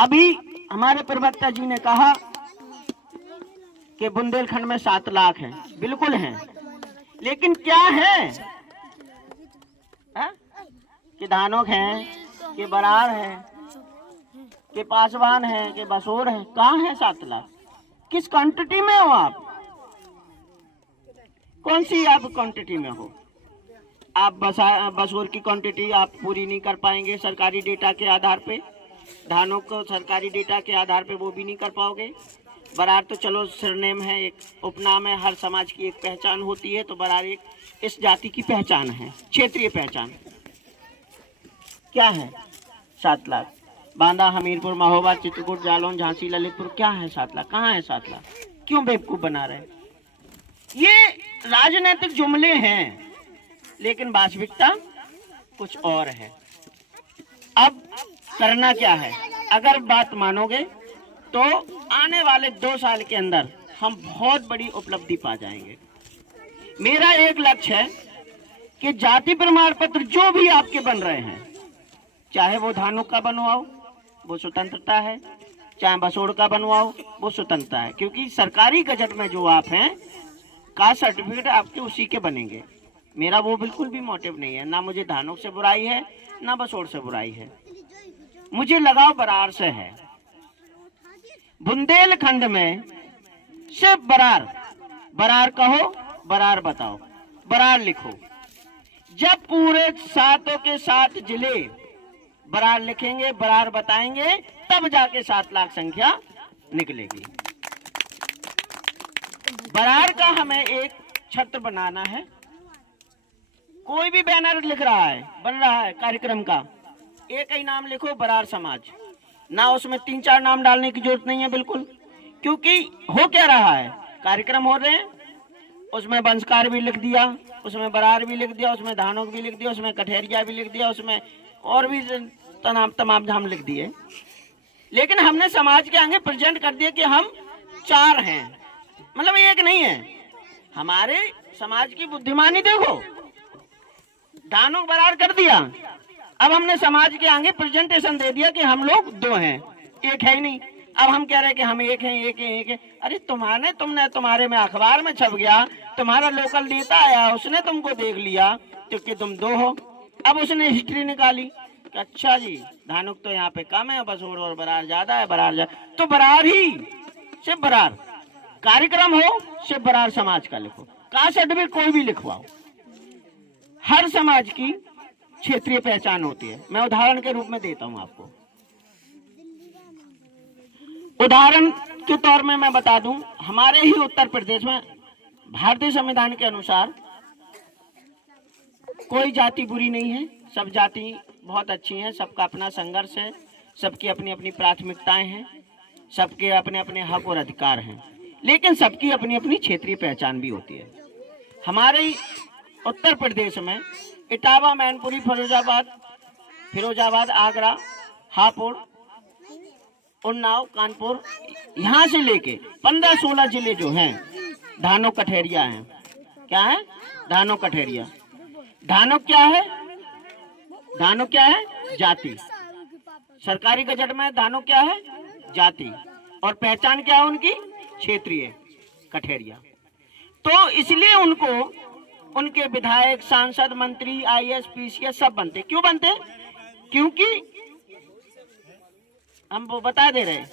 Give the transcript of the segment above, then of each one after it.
अभी हमारे प्रवक्ता जी ने कहा कि बुंदेलखंड में 7 लाख हैं, बिल्कुल हैं, लेकिन क्या है कि धानोक हैं, कि बरार है, कि पासवान है, कि बसोर है? कहाँ है 7 लाख? किस क्वांटिटी में हो आप? कौन सी आप क्वांटिटी में हो? आप बसोर की क्वांटिटी आप पूरी नहीं कर पाएंगे सरकारी डेटा के आधार पे, धानों को सरकारी डेटा के आधार पे वो भी नहीं कर पाओगे। बरार तो चलो सरनेम है, एक उपनाम है, हर समाज की एक पहचान होती है, तो बरार एक इस जाति की पहचान है, क्षेत्रीय पहचान। क्या है 7 लाख? बांदा, हमीरपुर, महोबा, चित्रकूट, जालौन, झांसी, ललितपुर, क्या है 7 लाख? कहाँ है 7 लाख? क्यों बेवकूफ बना रहे? ये राजनीतिक जुमले हैं, लेकिन वास्तविकता कुछ और है। अब करना क्या है? अगर बात मानोगे तो आने वाले 2 साल के अंदर हम बहुत बड़ी उपलब्धि पा जाएंगे। मेरा एक लक्ष्य है कि जाति प्रमाण पत्र जो भी आपके बन रहे हैं, चाहे वो धानुक का बनवाओ, वो स्वतंत्रता है, चाहे बसोड़ का बनवाओ, वो स्वतंत्रता है, क्योंकि सरकारी गजट में जो आप हैं कास्ट सर्टिफिकेट आपके उसी के बनेंगे। मेरा वो बिल्कुल भी मोटिव नहीं है, ना मुझे धानुक से बुराई है, ना बसोड़ से बुराई है, मुझे लगाव बरार से है। बुंदेलखंड में सिर्फ बरार, बरार कहो, बरार बताओ, बरार लिखो। जब पूरे 7 के 7 जिले बरार लिखेंगे, बरार बताएंगे, तब जाके 7 लाख संख्या निकलेगी। बरार का हमें एक छत्र बनाना है। कोई भी बैनर लिख रहा है, बन रहा है कार्यक्रम का, एक ही नाम लिखो, बरार समाज, ना उसमें 3-4 नाम डालने की जरूरत नहीं है बिल्कुल। क्योंकि हो क्या रहा है, कार्यक्रम हो रहे हैं, उसमें वंशकार भी लिख दिया, उसमें बरार भी लिख दिया, उसमें धानुक भी लिख दिया, उसमें कठेरिया भी लिख दिया, उसमें और भी तमाम धाम लिख दिए। लेकिन हमने समाज के आगे प्रेजेंट कर दिया कि हम 4 हैं, मतलब एक नहीं है। हमारे समाज की बुद्धिमानी देखो, धानुक बरार कर दिया, अब हमने समाज के आगे प्रेजेंटेशन दे दिया कि हम लोग 2 हैं, एक है ही नहीं। अब हम कह रहे हैं कि हम एक हैं, एक हैं, एक हैं। अरे तुम्हारे में अखबार में छप गया, तुम्हारा लोकल नेता आया, उसने तुमको देख लिया क्योंकि तुम 2 हो। अब उसने हिस्ट्री निकाली कि अच्छा जी, धानुक तो यहाँ पे कम है, बसोड़ और बरार ज्यादा है, बरार ज्यादा, तो बरार ही, सिर्फ बरार। कार्यक्रम हो सिर्फ बरार समाज का लिखो, कास्ट सर्टिफिकेट कोई भी लिखवाओ। हर समाज की क्षेत्रीय पहचान होती है। मैं उदाहरण के रूप में देता हूं आपको। उदाहरण के तौर में मैं बता दूं, हमारे ही उत्तर प्रदेश में भारतीय संविधान के अनुसार कोई जाति बुरी नहीं है, सब जाति बहुत अच्छी हैं, सबका अपना संघर्ष है, सबकी अपनी अपनी प्राथमिकताएं हैं, सबके अपने अपने हक और अधिकार हैं, लेकिन सबकी अपनी अपनी क्षेत्रीय पहचान भी होती है। हमारे उत्तर प्रदेश में इटावा, मैनपुरी, फिरोजाबाद, आगरा, हापुड़, उन्नाव, कानपुर, यहाँ से लेके 15-16 जिले जो हैं धानुक कठेरिया हैं। क्या है? धानुक कठेरिया। धानुक क्या है? धानुक क्या है? जाति। सरकारी गजट में धानुक क्या है? जाति। और पहचान क्या है उनकी? क्षेत्रीय कठेरिया। तो इसलिए उनको उनके विधायक, सांसद, मंत्री, IAS, PCS सब बनते। क्यों बनते? क्योंकि हम वो बता दे रहे हैं,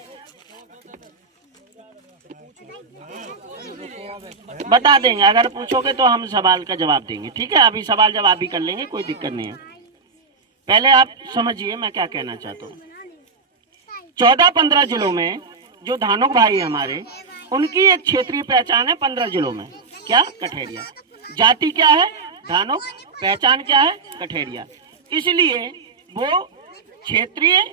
बता देंगे, अगर पूछोगे तो हम सवाल का जवाब देंगे। ठीक है, अभी सवाल जवाब भी कर लेंगे, कोई दिक्कत नहीं है। पहले आप समझिए मैं क्या कहना चाहता हूँ। 14-15 जिलों में जो धानुक भाई हमारे, उनकी एक क्षेत्रीय पहचान है 15 जिलों में। क्या? कठेरिया। जाति क्या है? धानुक। पहचान क्या है? कठेरिया। इसलिए वो क्षेत्रीय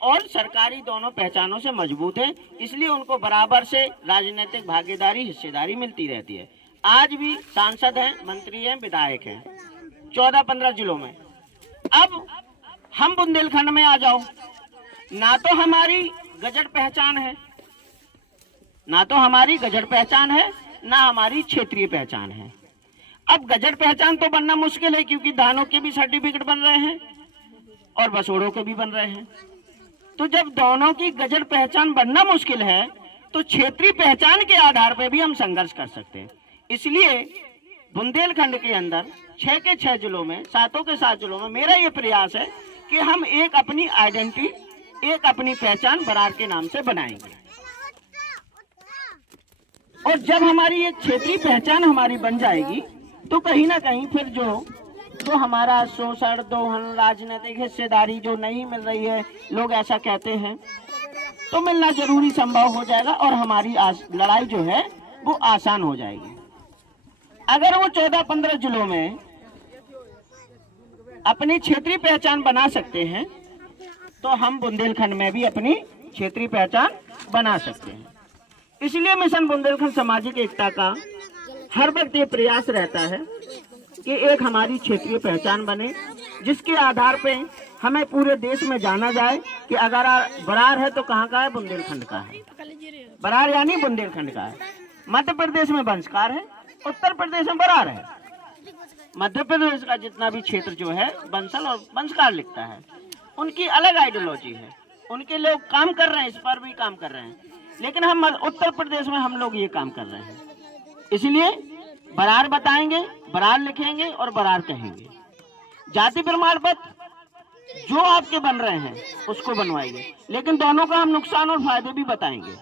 और सरकारी दोनों पहचानों से मजबूत है, इसलिए उनको बराबर से राजनीतिक भागीदारी, हिस्सेदारी मिलती रहती है। आज भी सांसद हैं, मंत्री हैं, विधायक हैं 14-15 जिलों में। अब हम बुंदेलखंड में आ जाओ, ना तो हमारी गजट पहचान है, ना तो हमारी गजट पहचान है, ना हमारी क्षेत्रीय पहचान है। अब गजट पहचान तो बनना मुश्किल है, क्योंकि धानुक के भी सर्टिफिकेट बन रहे हैं और बसोड़ों के भी बन रहे हैं। तो जब दोनों की गजट पहचान बनना मुश्किल है तो क्षेत्रीय पहचान के आधार पर भी हम संघर्ष कर सकते हैं। इसलिए बुंदेलखंड के अंदर 6 के 6 जिलों में, 7 के 7 जिलों में मेरा ये प्रयास है कि हम एक अपनी आइडेंटिटी, एक अपनी पहचान बरार के नाम से बनाएंगे। और जब हमारी एक क्षेत्रीय पहचान हमारी बन जाएगी तो कहीं ना कहीं फिर जो हमारा शोषण, दोहन, राजनीतिक हिस्सेदारी जो नहीं मिल रही है, लोग ऐसा कहते हैं, तो मिलना जरूरी संभव हो जाएगा और हमारी लड़ाई जो है वो आसान हो जाएगी। अगर वो 14-15 जिलों में अपनी क्षेत्रीय पहचान बना सकते हैं तो हम बुंदेलखंड में भी अपनी क्षेत्रीय पहचान बना सकते हैं। इसलिए मिशन बुंदेलखंड सामाजिक एकता का हर वक्त ये प्रयास रहता है कि एक हमारी क्षेत्रीय पहचान बने, जिसके आधार पे हमें पूरे देश में जाना जाए कि अगर बरार है तो कहाँ का है, बुंदेलखंड का है। बरार यानी बुंदेलखंड का है। मध्य प्रदेश में बंसकार है, उत्तर प्रदेश में बरार है। मध्य प्रदेश का जितना भी क्षेत्र जो है बंसल और बंसकार लिखता है, उनकी अलग आइडियोलॉजी है, उनके लोग काम कर रहे हैं, इस पर भी काम कर रहे हैं, लेकिन हम उत्तर प्रदेश में हम लोग ये काम कर रहे हैं। इसलिए बरार बताएंगे, बरार लिखेंगे और बरार कहेंगे। जाति प्रमाण पत्र जो आपके बन रहे हैं उसको बनवाइए, लेकिन दोनों का हम नुकसान और फायदे भी बताएंगे।